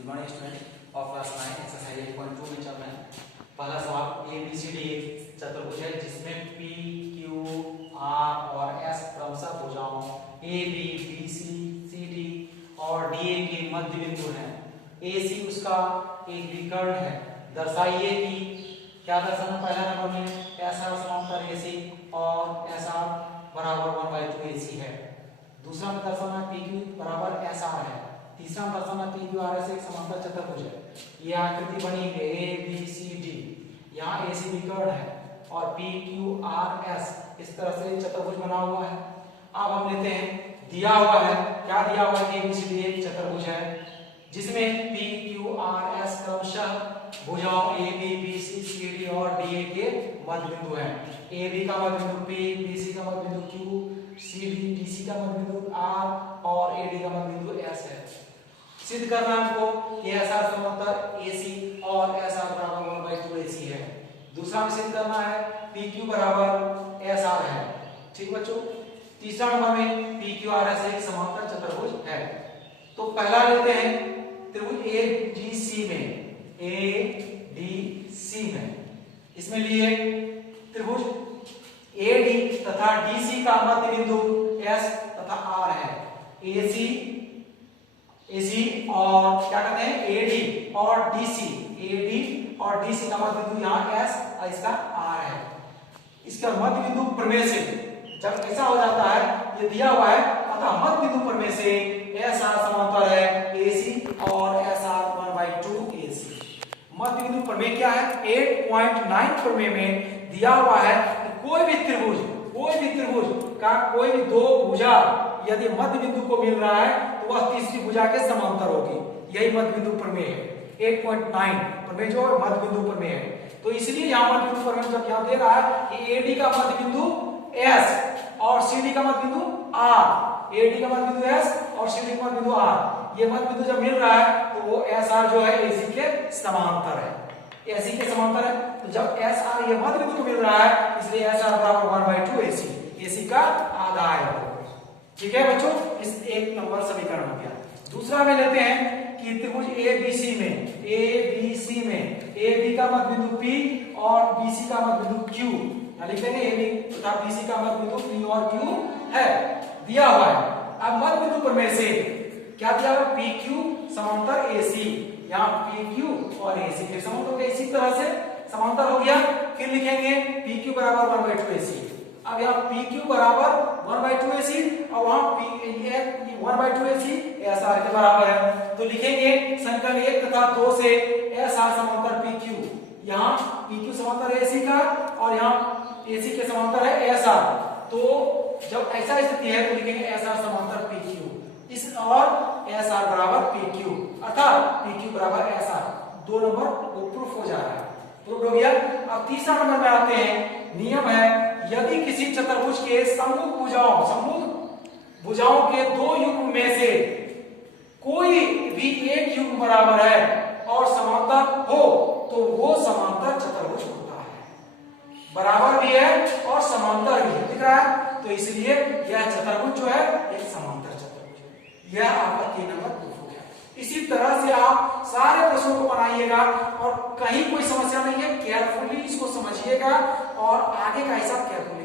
Good morning student of class 9 exercise 8.2 में चल रहे हैं। पहला सवाल ए बी सी डी एक चतुर्भुज है जिसमें पी क्यू आर और एस क्रमशः भुजाओं A B B C D और डी ए के मध्य बिंदु हैं। ए सी उसका एक विकर्ण है। दर्शाइए कि क्या दर्शाना, पहला नंबर में एस आर समांतर ए सी और एस आर बराबर 1/2 ए सी है। दूसरा में दर्शाना पी क्यू बराबर एस आर है। तीसरा में दर्शाना पी क्यू आर एस एक समांतर चतुर्भुज है। ये आकृति बनी है ए बी सी डी, यहाँ ए सी विकर्ण है और पी क्यू आर एस इस तरह से चतुर्भुज बना हुआ है। अब हम लेते हैं, दिया हुआ है, क्या दिया हुआ है, ए बी सी डी एक चतुर्भुज है जिसमें पी क्यू आर एस क्रमशः भुजाओं A B B C D और डी ए के मध्य बिंदु है। ए बी का मध्य बिंदु पी, बी सी का मध्य बिंदु Q, C D D C का मध्य बिंदु आर और ए डी का मध्य बिंदु एस है। सिद्ध करना है हमको कि एस आर समांतर ए सी और एस आर बराबर 1/2 ए सी है। दूसरा में सिद्ध करना है पी क्यू बराबर एस आर है। ठीक बच्चों, तीसरा नंबर में पी क्यू आर एस एक समांतर चतुर्भुज है। तो पहला लेते हैं त्रिभुज ए डी सी में, ए डी सी में, इसमें लिए त्रिभुज ए डी तथा डी सी का मध्य बिंदु एस तथा आर है। ए सी और क्या कहते हैं ए डी और डी सी, ए डी और डी सी का मध्य बिंदु यहाँ एस और इसका आर है। इसका मध्य बिंदु प्रमेय से जब ऐसा हो जाता है, ये दिया हुआ है, अतः मध्य बिंदु प्रमेय से एस आर समांतर है ए सी और एस आर 1/2 ए सी। मध्य बिंदु प्रमेय क्या है, 8.9 प्रमेय में दिया हुआ है कि कोई भी त्रिभुज का कोई भी दो भुजा यदि मध्य बिंदु को मिल रहा है तो वह तीसरी भुजा के समांतर होगी। यही मध्य बिंदु प्रमेय है। 8.9 प्रमेय जो मध्य बिंदु प्रमेय है। तो इसलिए यहाँ मध्य बिंदु प्रमेय जब यहाँ दे रहा है कि एडी का मध्य बिंदु एस और सीडी का मध्य बिंदु आर, एडी का मध्य बिंदु एस और सीडी का मध्य बिंदु आर, ये मध्य बिंदु जब मिल रहा है तो वो एस आर जो है एसी के समांतर है, एसी के समांतर है। तो जब एस आर ये मध्य बिंदु को मिल रहा है इसलिए एस आर बराबर 1/2 एसी, एसी का आधा है। ठीक है बच्चों, इस एक नंबर समीकरण हो गया। दूसरा में लेते हैं कि त्रिभुज ए बी सी में, ए बी का मध्य बिंदु पी और बी सी का मध्य बिंदु क्यू, लिख देंगे ए बी तथा बी सी का मध्य बिंदु पी और क्यू है, दिया हुआ है। अब मध्य बिंदु प्रमेय से क्या दिया हुआ, पी क्यू समांतर ए सी, यहाँ पी क्यू और ए सी के समांतर, इसी तरह से समांतर हो गया। फिर लिखेंगे पी क्यू बराबर 1/2 ए सी। अब यहाँ पी क्यू बराबर 1/2 ए सी और वहां पी 1/2 ए सी एस आर के बराबर है। तो लिखेंगे समीकरण 1 तथा 2 से एस आर समांतर पी क्यू, यहाँ पी क्यू समांतर ए सी का और यहाँ ए सी के समांतर है एस आर। तो जब ऐसा स्थिति है तो लिखेंगे एस आर समांतर पी क्यू, इस और एस आर बराबर पी क्यू, अर्थात पी क्यू बराबर एस आर। 2 नंबर वो प्रूफ हो जा रहा है, प्रूफ हो गया। अब तीसरा नंबर में आते हैं, नियम है यदि किसी चतुर्भुज के सम्मुख भुजाओं के दो युग्म में से कोई भी एक युग्म बराबर है और समांतर हो तो वो समांतर चतुर्भुज होता है। बराबर भी है और समांतर भी है, दिख रहा है, तो इसलिए यह चतुर्भुज जो है एक समांतर चतुर्भुज है। यह आपका 3 नंबर प्रूफ हो गया। इसी तरह से आप सारे प्रश्नों को बनाइएगा और कहीं कोई समस्या नहीं है, केयरफुली इसको समझिएगा और आगे का हिसाब केयरफुली